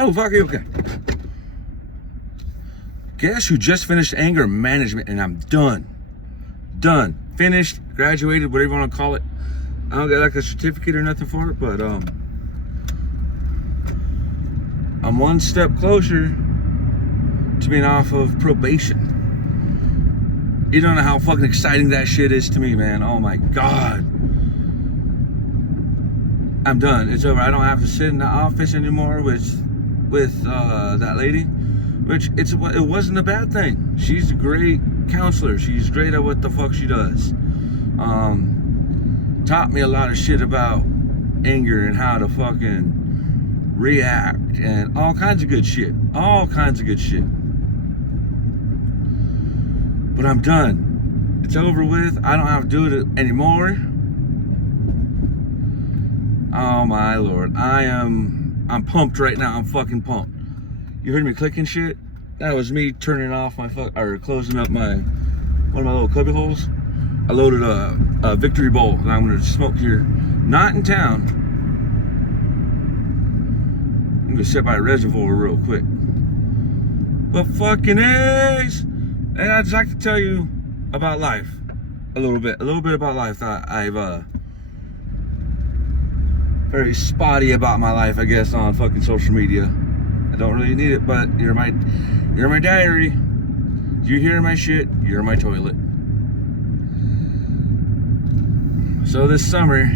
Oh, fuck you, okay. Guess who just finished anger management, and I'm done. Done. Finished, graduated, whatever you want to call it. I don't get like a certificate or nothing for it, but I'm one step closer to being off of probation. You don't know how fucking exciting that shit is to me, man. Oh my God. I'm done. It's over. I don't have to sit in the office anymore with that lady, which it wasn't a bad thing. She's a great counselor. She's great at what the fuck she does. Taught me a lot of shit about anger and how to fucking react and all kinds of good shit. All kinds of good shit. But I'm done. It's over with. I don't have to do it anymore. Oh my Lord. I'm pumped right now. I'm fucking pumped. You heard me clicking shit? That was me turning off my or closing up one of my little cubby holes. I loaded a Victory Bowl that I'm gonna smoke here. Not in town. I'm gonna sit by a reservoir real quick. But fucking A's! And I'd just like to tell you about life a little bit about life. That I've very spotty about my life, I guess, on fucking social media. I don't really need it, but you're my diary. You hear my shit, you're my toilet. So this summer,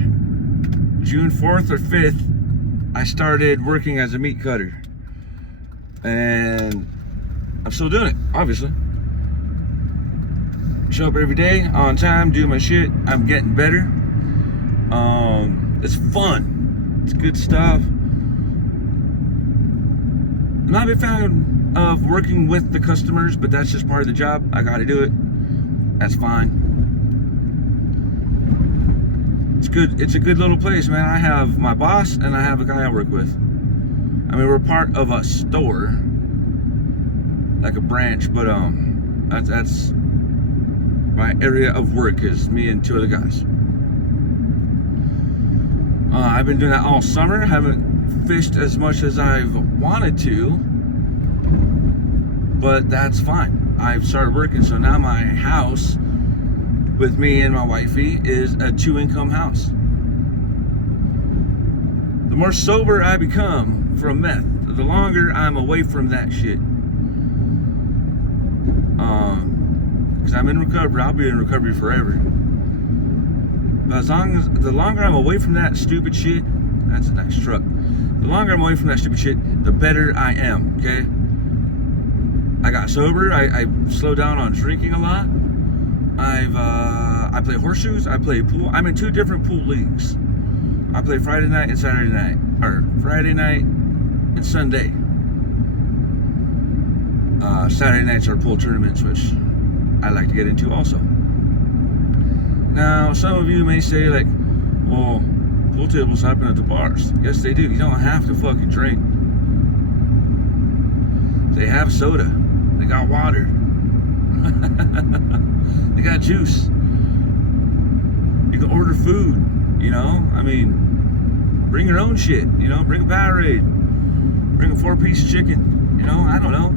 June 4th or 5th, I started working as a meat cutter. And I'm still doing it, obviously. Show up every day, on time, do my shit. I'm getting better. It's fun. It's good stuff. I'm not a big fan of working with the customers, but that's just part of the job. I gotta do it. That's fine. It's good. It's a good little place, man. I have my boss and I have a guy I work with. I mean, we're part of a store, like a branch, but that's my area of work is me and two other guys. I've been doing that all summer. Haven't fished as much as I've wanted to, but that's fine. I've started working, so now my house with me and my wifey is a 2-income house. The more sober I become from meth, the longer I'm away from that shit. Because I'm in recovery. I'll be in recovery forever. But the longer I'm away from that stupid shit, that's a nice truck. The longer I'm away from that stupid shit, the better I am, okay? I got sober. I slowed down on drinking a lot. I play horseshoes. I play pool. I'm in 2 different pool leagues. I play Friday night and Saturday night. Or Friday night and Sunday. Saturday nights are pool tournaments, which I like to get into also. Now, some of you may say, like, well, pool tables happen at the bars. Yes, they do. You don't have to fucking drink. They have soda. They got water. They got juice. You can order food, you know? I mean, bring your own shit, you know? Bring a Powerade. Bring a 4-piece chicken, you know? I don't know.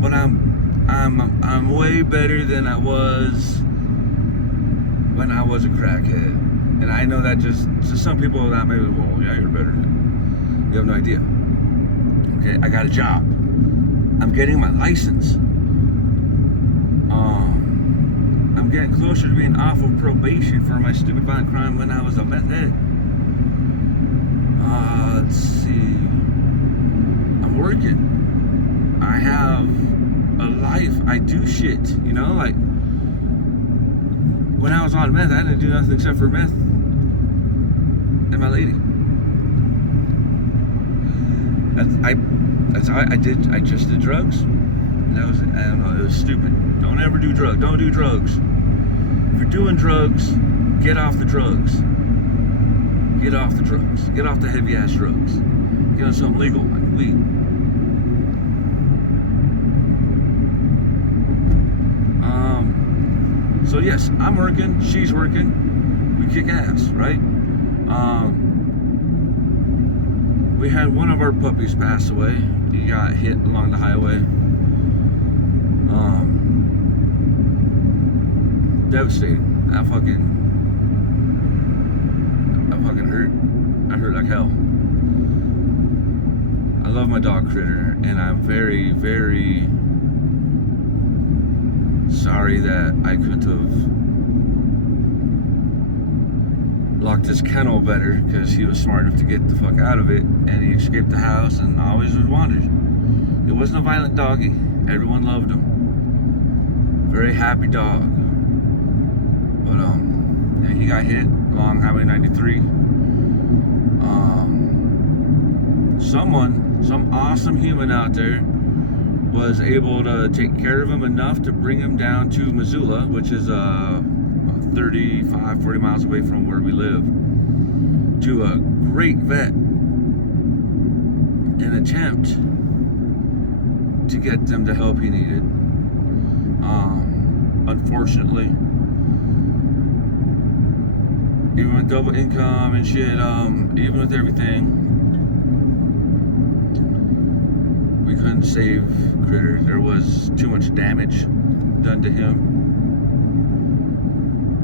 But I'm way better than I was when I was a crackhead. And I know that just to some people that may be, well, yeah, you're better. You have no idea. Okay, I got a job. I'm getting my license. I'm getting closer to being off of probation for my stupid violent crime when I was a meth head. Let's see. I'm working. I have a life. I do shit, you know, like when I was on meth, I didn't do nothing except for meth and my lady. That's how I just did drugs. And that was, I don't know, it was stupid. Don't ever do drugs. Don't do drugs. If you're doing drugs, get off the drugs. Get off the drugs. Get off the heavy ass drugs. Get on something legal like weed. So yes, I'm working, she's working. We kick ass, right? We had one of our puppies pass away. He got hit along the highway. Devastating. That fucking hurt. That hurt like hell. I love my dog Critter, and I'm very, very sorry that I couldn't have locked his kennel better, because he was smart enough to get the fuck out of it, and he escaped the house and always was wanted. It wasn't a violent doggy. Everyone loved him. Very happy dog. But yeah, he got hit along Highway 93. Some awesome human out there was able to take care of him enough to bring him down to Missoula, which is 35, 40 miles away from where we live, to a great vet, an attempt to get them the help he needed. Unfortunately, even with double income and shit, even with everything, we couldn't save Critter. There was too much damage done to him.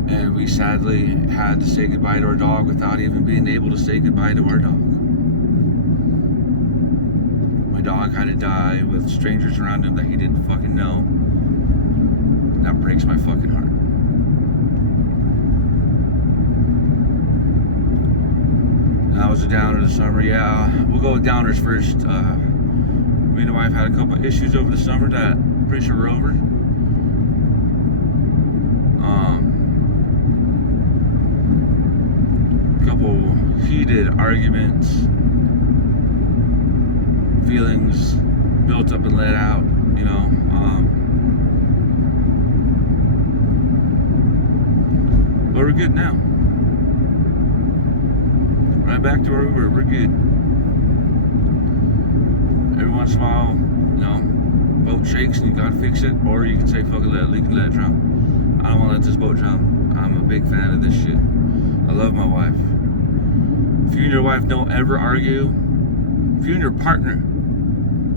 And we sadly had to say goodbye to our dog without even being able to say goodbye to our dog. My dog had to die with strangers around him that he didn't fucking know. That breaks my fucking heart. That was a downer of the summer. Yeah, we'll go with downers first. Me and my wife had a couple issues over the summer that I'm pretty sure we're over. Couple heated arguments, feelings built up and let out, you know. But we're good now. Right back to where we were. We're good. Every once in a while, you know, boat shakes and you gotta fix it, or you can say fuck it, let it leak and let it drown. I don't want to let this boat drown. I'm a big fan of this shit. I love my wife. If you and your wife don't ever argue, if you and your partner,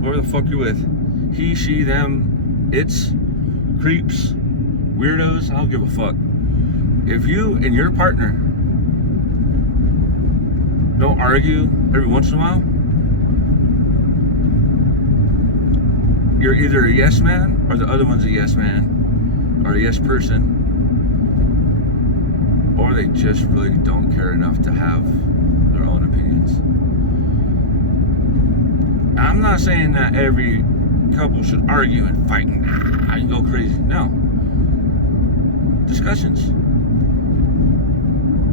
whoever the fuck you're with, he, she, them, it's, creeps, weirdos, I don't give a fuck. If you and your partner don't argue every once in a while, you're either a yes man or the other one's a yes man or a yes person, or they just really don't care enough to have their own opinions. I'm not saying that every couple should argue and fight and go crazy. No. Discussions.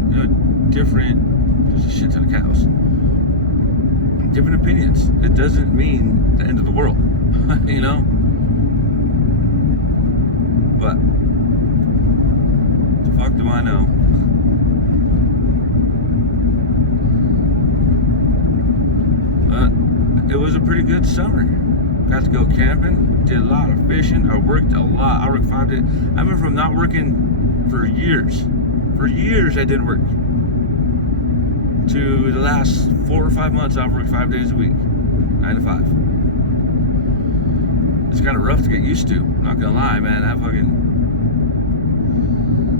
You know, different, there's a shit ton of cows. Different opinions. It doesn't mean the end of the world. You know? But the fuck do I know? It was a pretty good summer. Got to go camping, did a lot of fishing. I worked a lot. I worked 5 days. I went from not working for years. For years I didn't work, to the last 4 or 5 months I've worked 5 days a week, 9 to 5. It's kind of rough to get used to. I'm not gonna lie, man.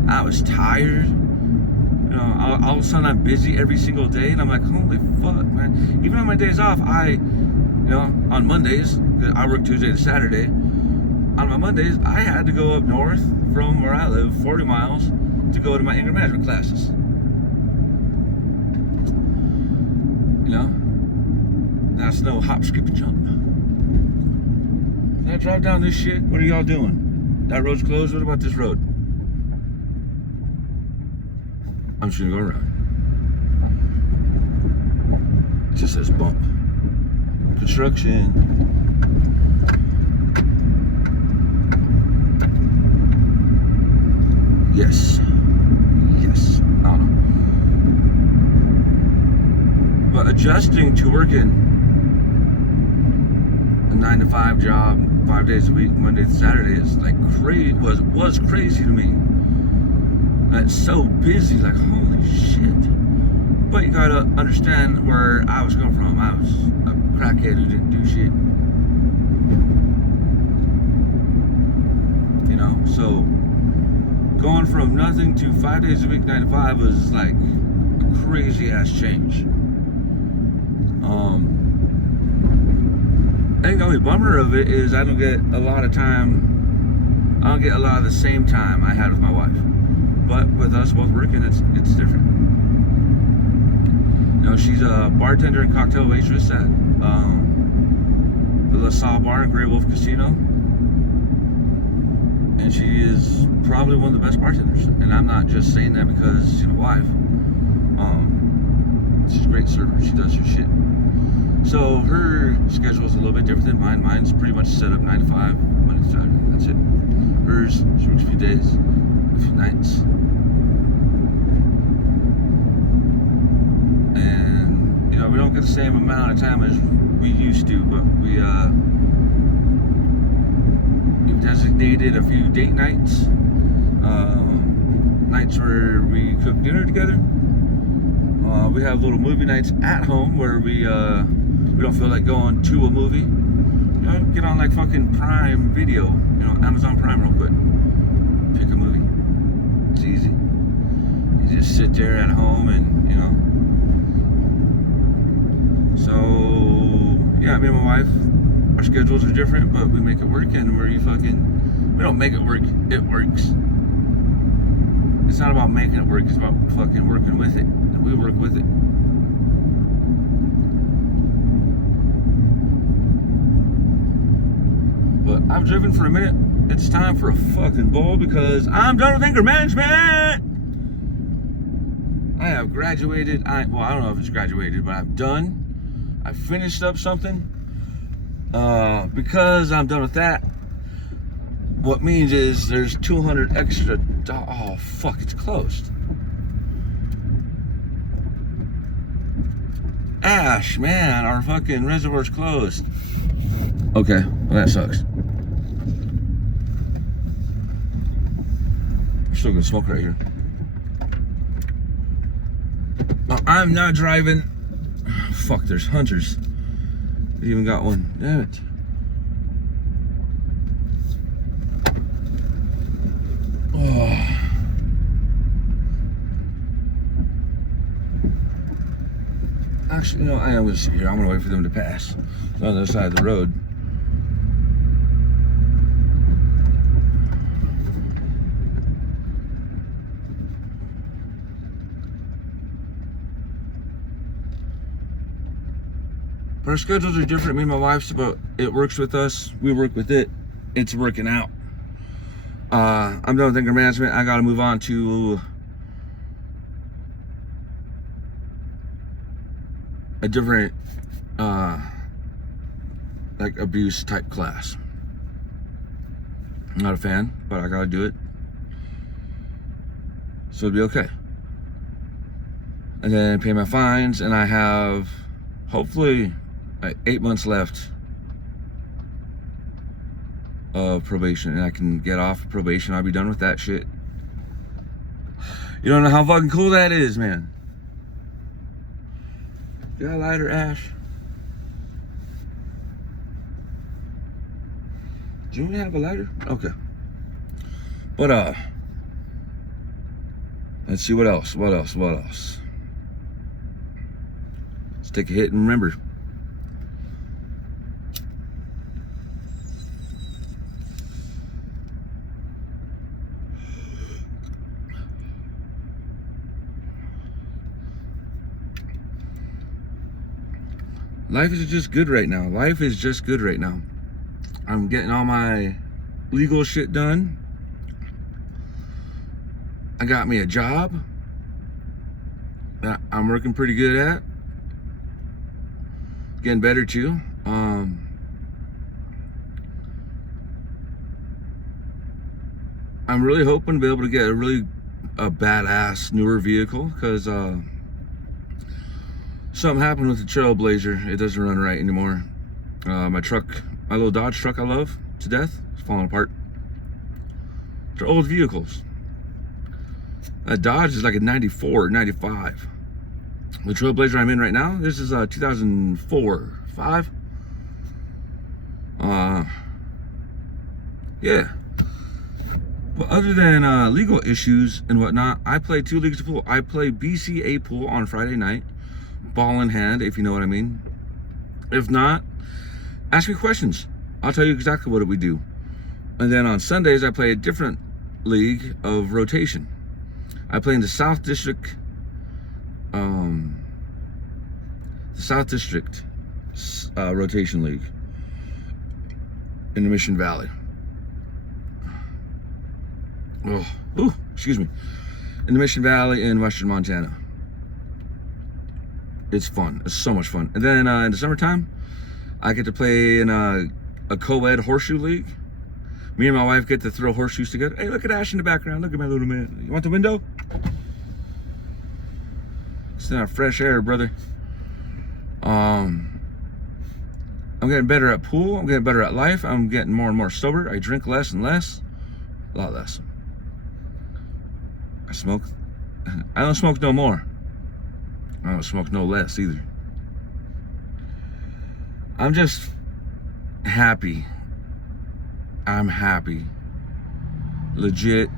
I was tired. You know, all of a sudden I'm busy every single day, and I'm like, holy fuck, man. Even on my days off, you know, on Mondays, I work Tuesday to Saturday. On my Mondays, I had to go up north from where I live, 40 miles, to go to my anger management classes. You know, that's no hop, skip, and jump. Can I drive down this shit? What are y'all doing? That road's closed. What about this road? I'm just gonna go around. It just says bump. Construction. Yes. Yes. I don't know. But adjusting to working a 9 to 5 job, 5 days a week, Monday to Saturday, is like crazy. Was crazy to me. it's so busy, like, holy shit. But you gotta understand where I was coming from. I was a crackhead who didn't do shit. You know, so going from nothing to 5 days a week, 9 to 5 was like a crazy ass change. I think the only bummer of it is I don't get a lot of time. I don't get a lot of the same time I had with my wife. But with us both working, it's different. You know, she's a bartender and cocktail waitress at the La Salle Bar in Grey Wolf Casino. And she is probably one of the best bartenders. And I'm not just saying that because she's my wife. She's a great server. She does her shit. So her schedule is a little bit different than mine. Mine's pretty much set up 9 to 5, Monday to Saturday. That's it. Hers, she works a few days, a few nights. And, you know, we don't get the same amount of time as we used to, but we've designated a few date nights. Nights where we cook dinner together. We have little movie nights at home where we don't feel like going to a movie. You know, get on like fucking Prime Video, you know, Amazon Prime real quick. Pick a movie. It's easy. You just sit there at home and, you know. So, yeah, me and my wife, our schedules are different, but we make it work, and we don't make it work, it works. It's not about making it work, it's about fucking working with it. And we work with it. But I've driven for a minute. It's time for a fucking bowl because I'm done with anger management. I have graduated. I don't know if it's graduated, but I'm done. I finished up something. Because I'm done with that, what means is there's 200 extra. Oh fuck! It's closed. Ash, man, our fucking reservoir's closed. Okay, well that sucks. I'm still gonna smoke right here. No, I'm not driving. Fuck, there's hunters. We even got one. Damn it. Oh. Actually, you know, I am gonna sit here. I'm gonna wait for them to pass. It's on the other side of the road. But our schedules are different. Me and my wife's, but it works with us. We work with it. It's working out. I'm done with anger management. I gotta move on to a different like abuse type class. I'm not a fan, but I gotta do it. So it'll be okay. And then pay my fines, and I have hopefully 8 months left of probation, and I can get off probation. I'll be done with that shit. You don't know how fucking cool that is, man. You got a lighter, Ash? Do you have a lighter? Okay. But let's see what else. Let's take a hit and remember. Life is just good right now. I'm getting all my legal shit done. I got me a job that I'm working pretty good at. Getting better too. I'm really hoping to be able to get a badass newer vehicle, because something happened with the Trailblazer. It doesn't run right anymore. My truck, my little Dodge truck I love to death, is falling apart. They're old vehicles. That Dodge is like a 94, 95. The Trailblazer I'm in right now, this is 2004, 5. Yeah. But other than legal issues and whatnot, I play 2 leagues of pool. I play BCA pool on Friday night, ball in hand, if you know what I mean. If not, ask me questions. I'll tell you exactly what we do. And then on Sundays, I play a different league of rotation. I play in the South District, rotation league in the Mission Valley. Excuse me. In the Mission Valley in Western Montana. It's fun. It's so much fun. And then in the summertime, I get to play in a co-ed horseshoe league. Me and my wife get to throw horseshoes together. Hey, look at Ash in the background. Look at my little man. You want the window? It's not fresh air, brother. I'm getting better at pool. I'm getting better at life. I'm getting more and more sober. I drink less and less. A lot less. I smoke. I don't smoke no more. I don't smoke no less either. I'm just happy. I'm happy. Legit.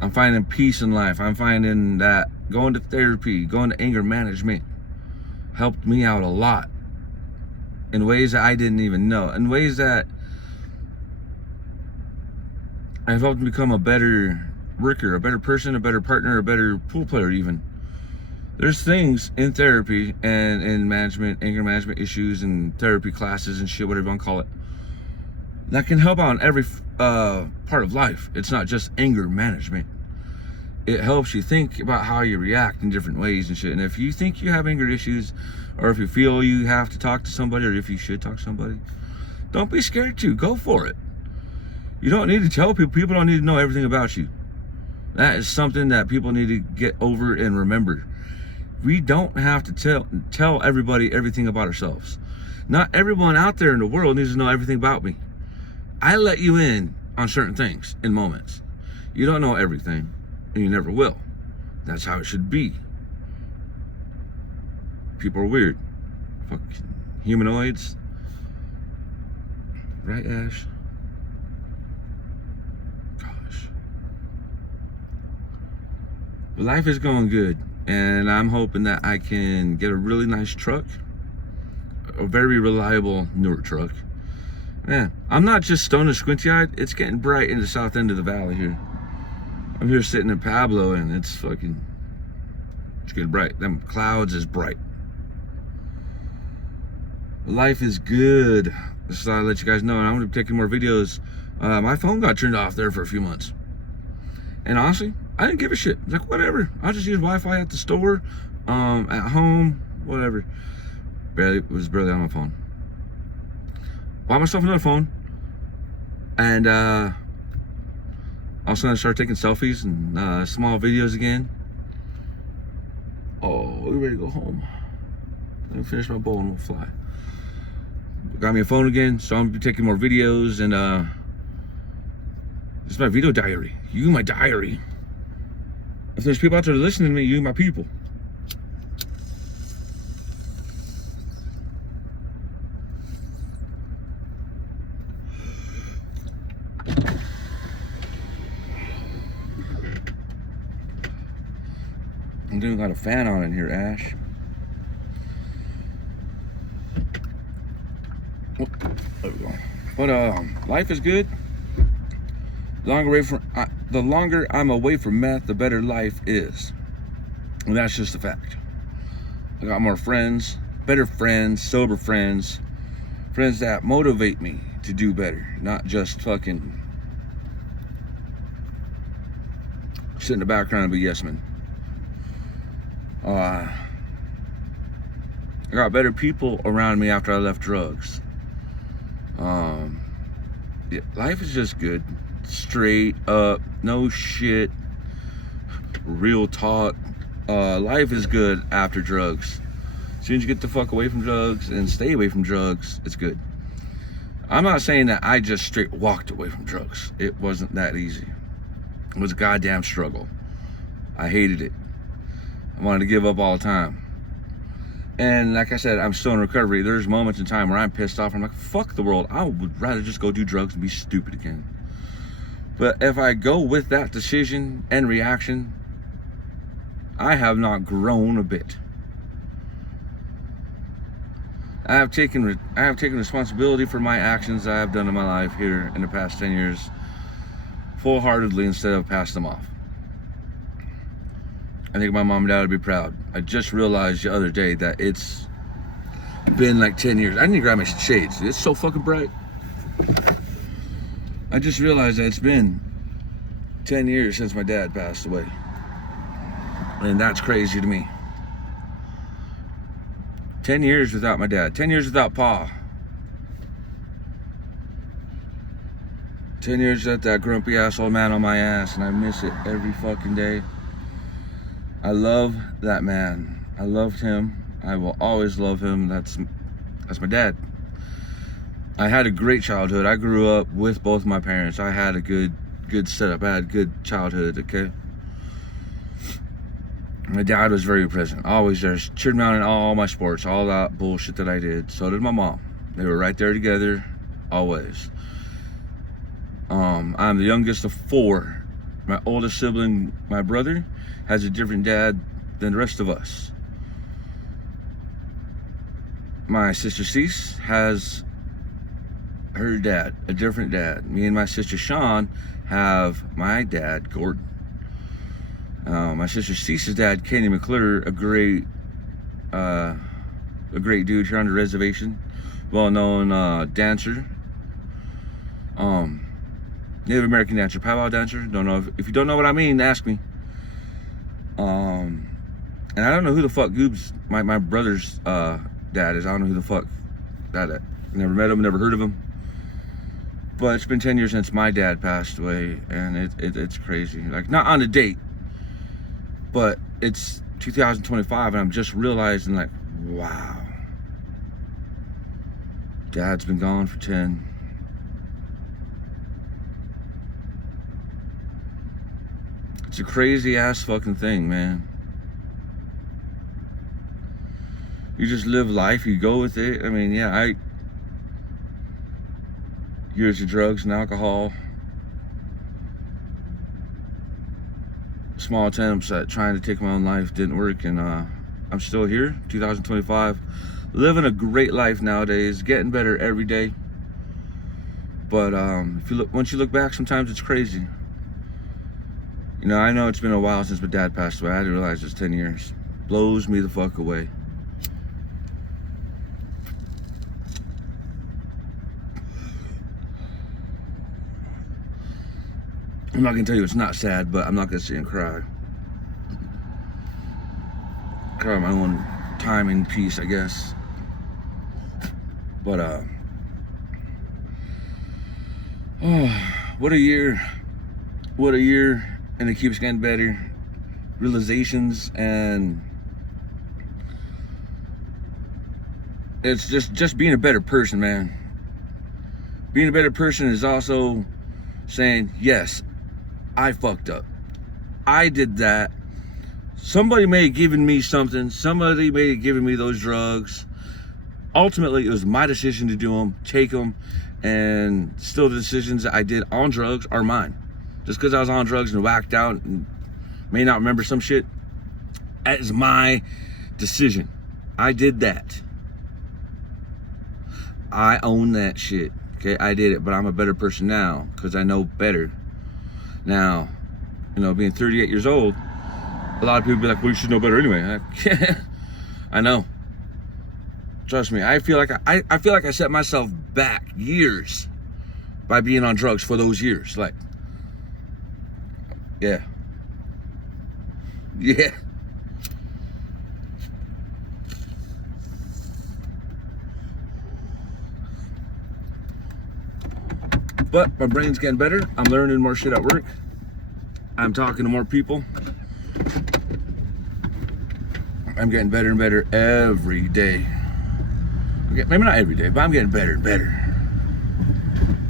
I'm finding peace in life. I'm finding that going to therapy, going to anger management helped me out a lot in ways that I didn't even know. In ways that I've helped me become a better worker, a better person, a better partner, a better pool player even. There's things in therapy and in management, anger management issues and therapy classes and shit, whatever you want to call it, that can help out in every part of life. It's not just anger management. It helps you think about how you react in different ways and shit. And if you think you have anger issues, or if you feel you have to talk to somebody, or if you should talk to somebody, don't be scared to. Go for it. You don't need to tell people. People don't need to know everything about you. That is something that people need to get over and remember. We don't have to tell everybody everything about ourselves. Not everyone out there in the world needs to know everything about me. I let you in on certain things in moments. You don't know everything, and you never will. That's how it should be. People are weird. Fucking humanoids. Right, Ash? Gosh. But life is going good, and I'm hoping that I can get a really nice truck. A very reliable, newer truck. Man, I'm not just stoned and squinty-eyed. It's getting bright in the south end of the valley here. I'm here sitting in Pablo, and it's getting bright. Them clouds is bright. Life is good. Just thought I'd let you guys know. And I'm going to be taking more videos. My phone got turned off there for a few months. And honestly, I didn't give a shit. Like, whatever. I'll just use Wi-Fi at the store, at home, whatever. Was barely on my phone. Bought myself another phone. And also gonna start taking selfies and small videos again. Oh, we're ready to go home. Let me finish my bowl and we'll fly. Got me a phone again, so I'm gonna be taking more videos, and this is my video diary. You my diary. If there's people out there listening to me, you my people. I'm doing got a fan on in here, Ash. Oh, there we go. But life is good. The longer I'm away from meth, the better life is. And that's just a fact. I got more friends, better friends, sober friends, friends that motivate me to do better, not just fucking sit in the background and be yes men. I got better people around me after I left drugs. Yeah, life is just good. Straight up, no shit, real talk. Life is good after drugs. As soon as you get the fuck away from drugs and stay away from drugs, it's good. I'm not saying that I just straight walked away from drugs. It wasn't that easy. It was a goddamn struggle. I hated it. I wanted to give up all the time. And like I said, I'm still in recovery. There's moments in time where I'm pissed off. I'm like, fuck the world. I would rather just go do drugs and be stupid again. But if I go with that decision and reaction, I have not grown a bit. I have taken responsibility for my actions I have done in my life here in the past 10 years full-heartedly instead of pass them off. I think my mom and dad would be proud. I just realized the other day that it's been like 10 years. I need to grab my shades. It's so fucking bright. I just realized that it's been 10 years since my dad passed away. And that's crazy to me. 10 years without my dad. 10 years without Pa. 10 years without that grumpy ass old man on my ass, and I miss it every fucking day. I love that man. I loved him. I will always love him. That's my dad. I had a great childhood. I grew up with both my parents. I had a good setup. I had a good childhood, okay? My dad was very present, always there, cheered me on in all my sports, all that bullshit that I did. So did my mom. They were right there together, always. I'm the youngest of 4. My oldest sibling, my brother, has a different dad than the rest of us. My sister Cease has her dad, a different dad. Me and my sister Sean have my dad, Gordon. My sister Cease's dad, Kenny McClure, a great dude here on the reservation, well-known dancer, Native American dancer, powwow dancer. Don't know if you don't know what I mean, ask me. And I don't know who the fuck Goob's, my brother's dad is. I don't know who the fuck that is. Never met him, never heard of him. But it's been 10 years since my dad passed away, and it's crazy. Like, not on a date, but it's 2025, and I'm just realizing, like, wow, Dad's been gone for 10. It's a crazy ass fucking thing, man. You just live life, you go with it. I mean, yeah, years of drugs and alcohol, small attempts at trying to take my own life didn't work, and I'm still here, 2025, living a great life nowadays, getting better every day. But once you look back, sometimes it's crazy. You know, I know it's been a while since my dad passed away. I didn't realize it was 10 years. Blows me the fuck away. I'm not gonna tell you it's not sad, but I'm not gonna sit and cry. Cry my own time in peace, I guess. But what a year. What a year. And it keeps getting better. Realizations, and it's just being a better person, man. Being a better person is also saying, yes, I fucked up. I did that. Somebody may have given me something. Somebody may have given me those drugs. Ultimately, it was my decision to do them, take them, and still the decisions that I did on drugs are mine. Just because I was on drugs and whacked out and may not remember some shit, that is my decision. I did that. I own that shit. Okay, I did it, but I'm a better person now because I know better. Now, you know, being 38 years old, a lot of people be like, well, you should know better anyway. I know. Trust me, I feel like I set myself back years by being on drugs for those years. Like, yeah. But my brain's getting better. I'm learning more shit at work. I'm talking to more people. I'm getting better and better every day. Maybe not every day, but I'm getting better and better.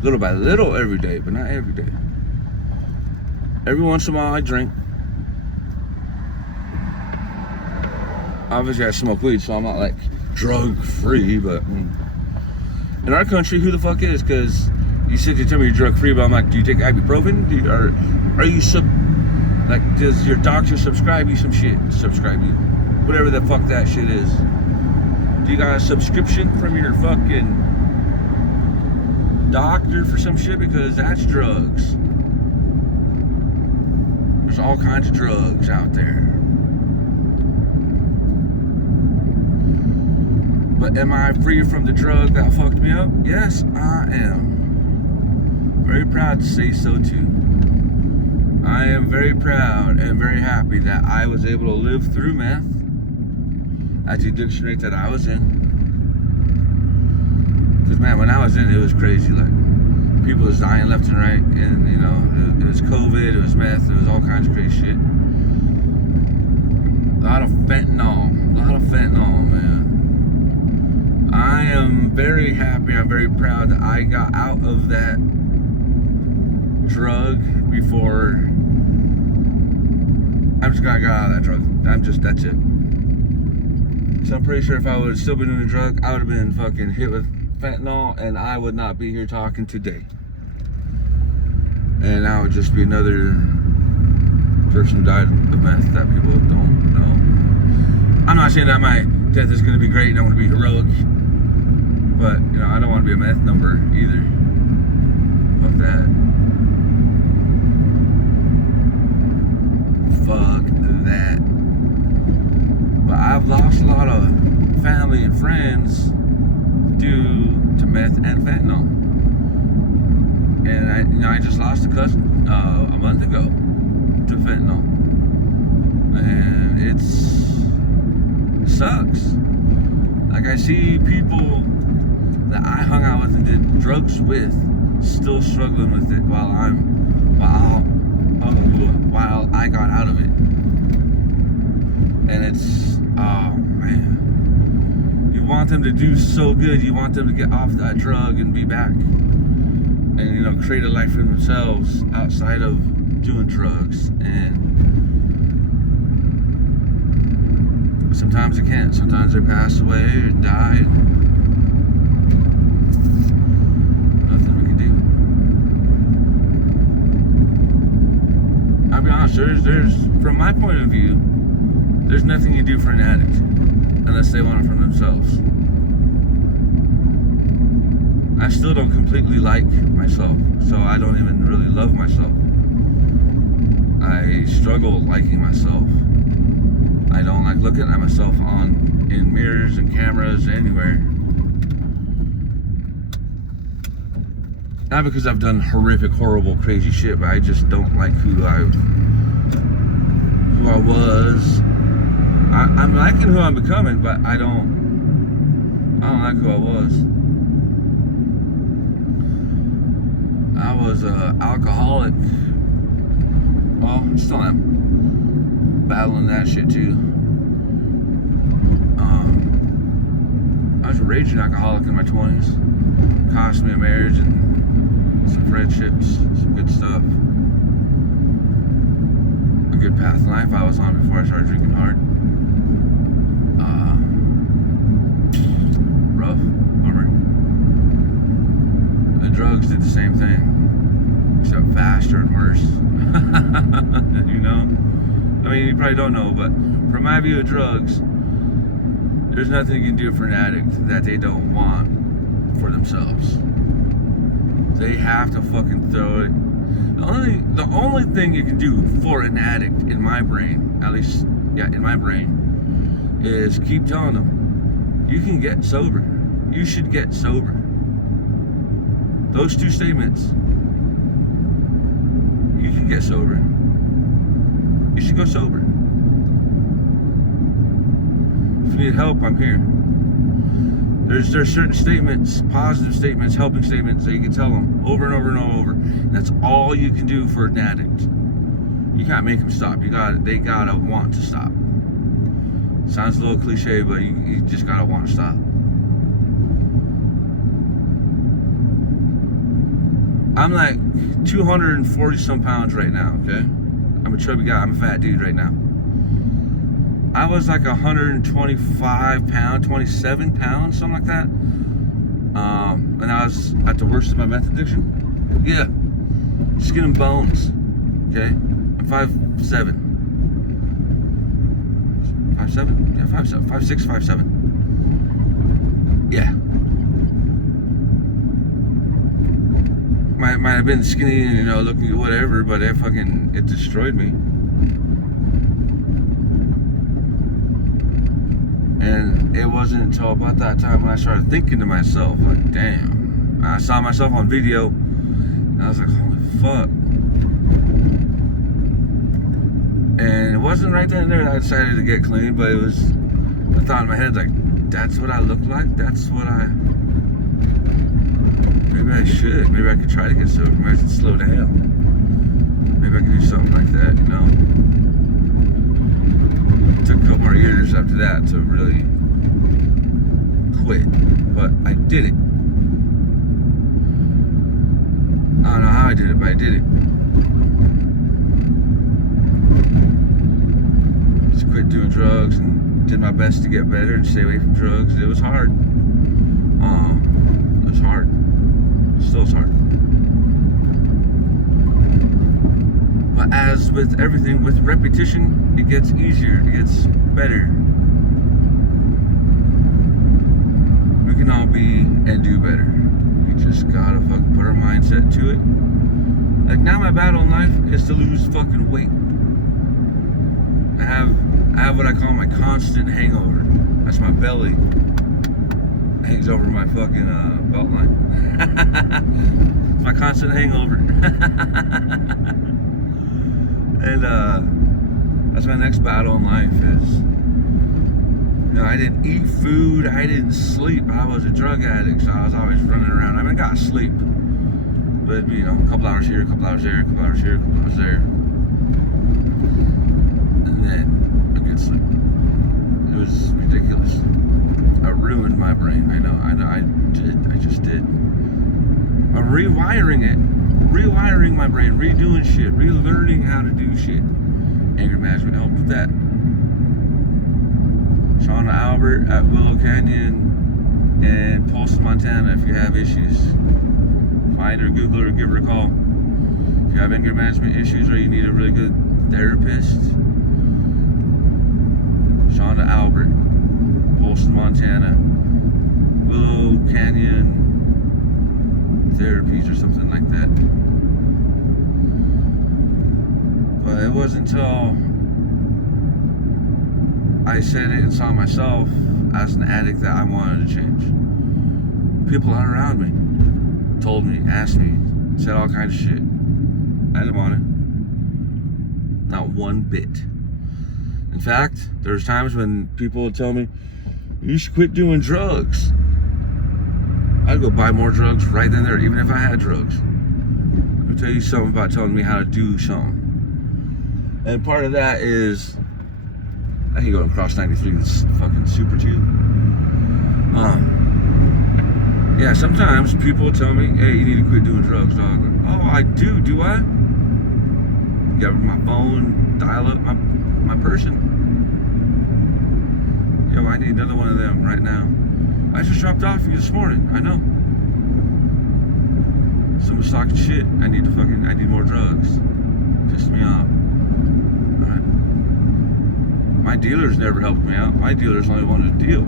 Little by little every day, but not every day. Every once in a while I drink. Obviously I smoke weed, so I'm not like drug free, but in our country, who the fuck is? Because you said you tell me you're drug free, but I'm like, do you take ibuprofen? Are you does your doctor subscribe you some shit? Subscribe you, whatever the fuck that shit is. Do you got a subscription from your fucking doctor for some shit? Because that's drugs. There's all kinds of drugs out there. But am I free from the drug that fucked me up? Yes, I am. Very proud to say so too. I am very proud and very happy that I was able to live through meth at the addiction rate that I was in. Because man, when I was in it, was crazy. Like, people was dying left and right, and you know, it was COVID, it was meth, it was all kinds of crazy shit. A lot of fentanyl, man. I am very happy, I'm very proud that I got out of that drug before. I'm just glad I got out of that drug. That's it. So I'm pretty sure if I would have still been doing the drug, I would have been fucking hit with fentanyl, and I would not be here talking today. And I would just be another person who died of meth that people don't know. I'm not saying that my death is going to be great and I want to be heroic, but you know, I don't want to be a meth number either. Fuck that. Fuck that. But I've lost a lot of family and friends due to meth and fentanyl. And I just lost a cousin a month ago to fentanyl. And it sucks. Like, I see people that I hung out with and did drugs with still struggling with it while I got out of it. And it's, oh man, you want them to do so good, you want them to get off that drug and be back and, you know, create a life for themselves outside of doing drugs. And sometimes they can't. Sometimes they pass away and die, and nothing we can do. I'll be honest, there's from my point of view, there's nothing you do for an addict unless they want it for themselves. I still don't completely like myself, so I don't even really love myself. I struggle liking myself. I don't like looking at myself in mirrors and cameras anywhere. Not because I've done horrific, horrible, crazy shit, but I just don't like who I was. I'm liking who I'm becoming, but I don't like who I was. I was an alcoholic. Well, I still am. Battling that shit too. I was a raging alcoholic in my 20s. Cost me a marriage and some friendships, some good stuff. A good path in life I was on before I started drinking hard. Rough, bummer. The drugs did the same thing, except faster and worse. You know? I mean, you probably don't know, but from my view of drugs, there's nothing you can do for an addict that they don't want for themselves. They have to fucking throw it. The only thing you can do for an addict, in my brain, at least, yeah, in my brain, is keep telling them, you can get sober. You should get sober. Those two statements. You can get sober. You should go sober. If you need help, I'm here. There's certain statements, positive statements, helping statements that you can tell them over and over and over. And that's all you can do for an addict. You can't make them stop. They gotta want to stop. Sounds a little cliche, but you just gotta want to stop. I'm like 240 some pounds right now, okay? I'm a chubby guy. I'm a fat dude right now. I was like 125 pounds, 27 pounds, something like that. And I was at the worst of my meth addiction. Yeah. Skin and bones. Okay? I'm 5'7". 5'7"? Yeah, 5'7". 5'6", 5'7". Yeah. Might have been skinny and, looking whatever, but it destroyed me. And it wasn't until about that time when I started thinking to myself, like, damn. I saw myself on video, and I was like, holy fuck. And it wasn't right then and there that I decided to get clean, but it was the thought in my head, like, that's what I look like? That's what maybe I should. Maybe I could try to get sober. Maybe I should slow down. Maybe I could do something like that, It took a couple more years after that to really quit. But I did it. I don't know how I did it, but I did it. Just quit doing drugs and did my best to get better and stay away from drugs. It was hard. It was hard. Still is hard. But as with everything, with repetition, it gets easier, it gets better. We can all be and do better. We just gotta fucking put our mindset to it. Like now my battle in life is to lose fucking weight. I have what I call my constant hangover. That's my belly. Hangs over my fucking belt line. It's my constant hangover. And that's my next battle in life is, I didn't eat food, I didn't sleep. I was a drug addict, so I was always running around. I mean, I got sleep, but a couple hours here, a couple hours there, a couple hours here, a couple hours there, and then a good sleep. It was ridiculous. I ruined my brain. I know, I just did. I'm rewiring my brain, redoing shit, relearning how to do shit. Anger management helped with that. Shauna Albert at Willow Canyon and Polson, Montana. If you have issues, find her, Google her, give her a call. If you have anger management issues or you need a really good therapist, Shauna Albert, Polson, Montana, Willow Canyon Therapies or something like that. But it wasn't until I said it and saw myself as an addict that I wanted to change. People around me told me, asked me, said all kinds of shit. I didn't want it. Not one bit. In fact, there's times when people would tell me, you should quit doing drugs. I'd go buy more drugs right then and there, even if I had drugs. Let me tell you something about telling me how to do something. And part of that is, I can go across 93, this fucking super tube. Yeah, sometimes people tell me, hey, you need to quit doing drugs, dog. Oh, I do I? Get my phone, dial up my person. Yo, I need another one of them right now. I just dropped off you this morning. I know. Someone's talking shit. I need more drugs. Pissed me off. Alright. My dealers never helped me out. My dealers only wanted a deal,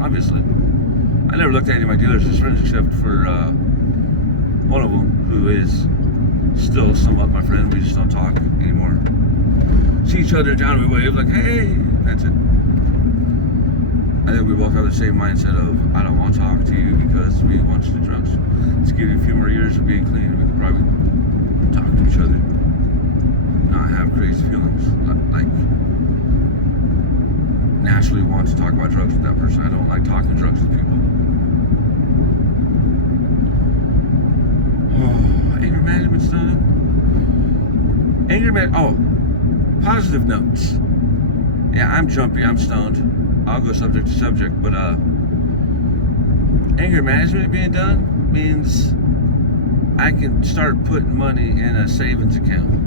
obviously. I never looked at any of my dealers as friends except for one of them who is still somewhat my friend. We just don't talk anymore. See each other down, we wave like, hey, that's it. I think we both have the same mindset of, I don't want to talk to you because we want to do drugs. Let's give you a few more years of being clean and we can probably talk to each other. Not have crazy feelings. Like, naturally want to talk about drugs with that person. I don't like talking drugs with people. Oh, anger management's done. Positive notes. Yeah, I'm jumpy, I'm stoned. I'll go subject to subject, but anger management being done means I can start putting money in a savings account.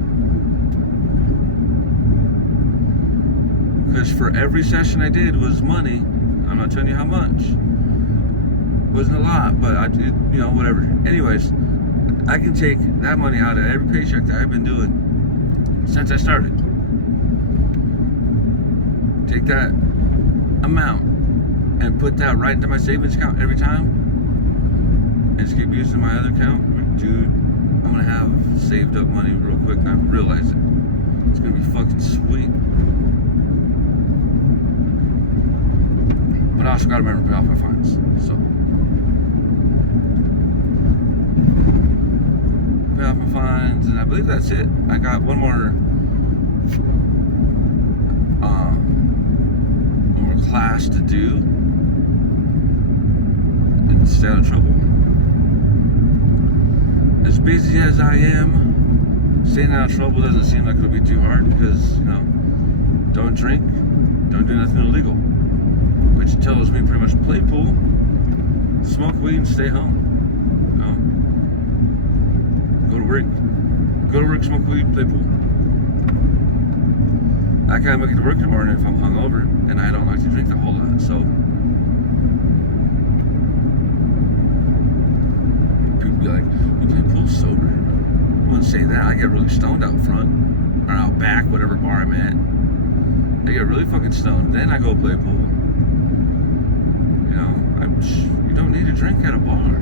Because for every session I did was money. I'm not telling you how much. It wasn't a lot, but whatever. Anyways, I can take that money out of every paycheck that I've been doing since I started. Take that amount and put that right into my savings account every time and just keep using my other account. Dude, I'm gonna have saved up money real quick. I realize it. It's gonna be fucking sweet. But I also gotta remember to pay off my fines. So pay off my fines, and I believe that's it. I got one more class to do and stay out of trouble. As busy as I am, staying out of trouble doesn't seem like it'll be too hard because, don't drink, don't do nothing illegal. Which tells me pretty much play pool, smoke weed, and stay home. Go to work, smoke weed, play pool. I can't make it to work in the morning if I'm hungover, and I don't like to drink a whole lot, so. People be like, you play pool sober? I wouldn't say that. I get really stoned out front, or out back, whatever bar I'm at. I get really fucking stoned, then I go play pool. You don't need to drink at a bar.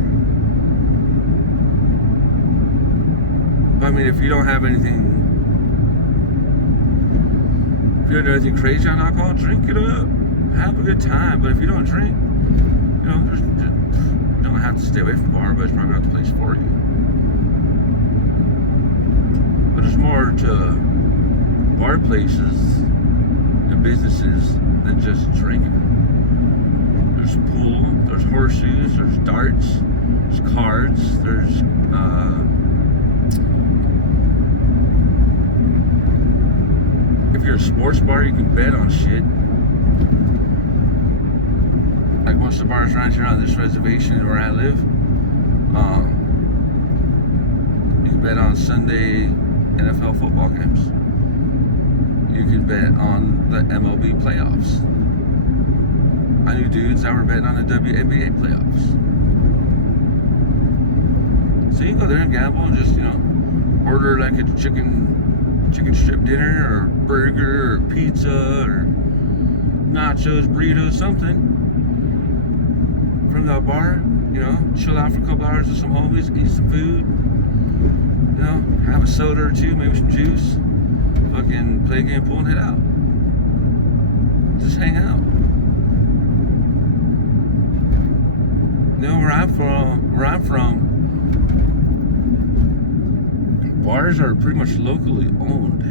But I mean, if you don't have anything, if you don't do anything crazy on alcohol, drink it up. Have a good time. But if you don't drink, you don't have to stay away from the bar, but it's probably not the place for you. But there's more to bar places and businesses than just drinking. There's pool, there's horseshoes, there's darts, there's cards, there's if you're a sports bar, you can bet on shit. Like most of the bars around here on this reservation where I live, you can bet on Sunday NFL football games. You can bet on the MLB playoffs. I knew dudes that were betting on the WNBA playoffs. So you can go there and gamble and just, order like a chicken strip dinner or burger or pizza or nachos, burritos, something from that bar, chill out for a couple hours with some homies, eat some food, have a soda or two, maybe some juice, fucking play a game, pool, and head out. Just hang out. Where I'm from, bars are pretty much locally owned.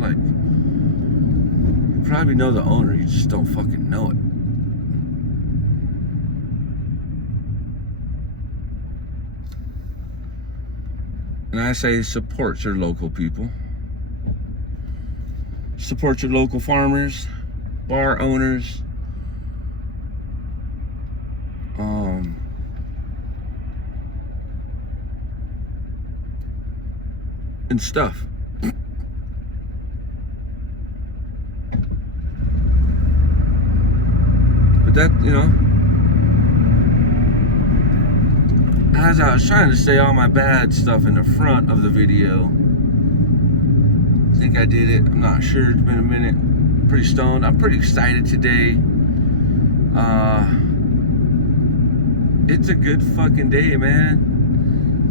Like, you probably know the owner, you just don't fucking know it. And I say support your local people. Support your local farmers, bar owners. And stuff. But that, as I was trying to say all my bad stuff in the front of the video, I think I did it. I'm not sure. It's been a minute. Pretty stoned. I'm pretty excited today. It's a good fucking day, man.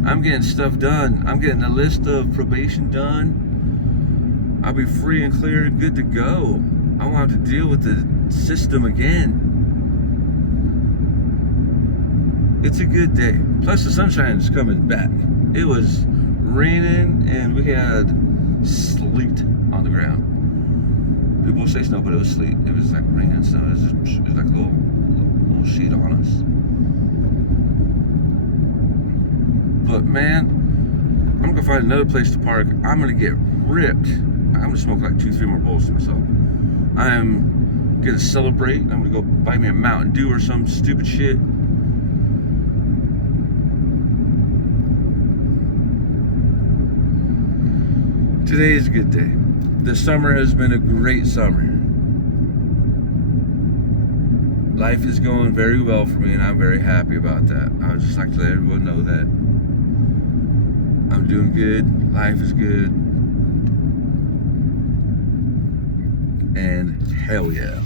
I'm getting stuff done. I'm getting a list of probation done. I'll be free and clear and good to go. I won't have to deal with the system again. It's a good day. Plus the sunshine is coming back. It was raining and we had sleet on the ground. People say snow, but it was sleet. It was like rain and snow. It was like a little sheet on us. But man, I'm gonna find another place to park. I'm gonna get ripped. I'm gonna smoke like 2-3 more bowls to myself. I'm gonna celebrate. I'm gonna go buy me a Mountain Dew or some stupid shit. Today is a good day. The summer has been a great summer. Life is going very well for me, and I'm very happy about that. I would just like to let everyone know that I'm doing good. Life is good. And hell yeah.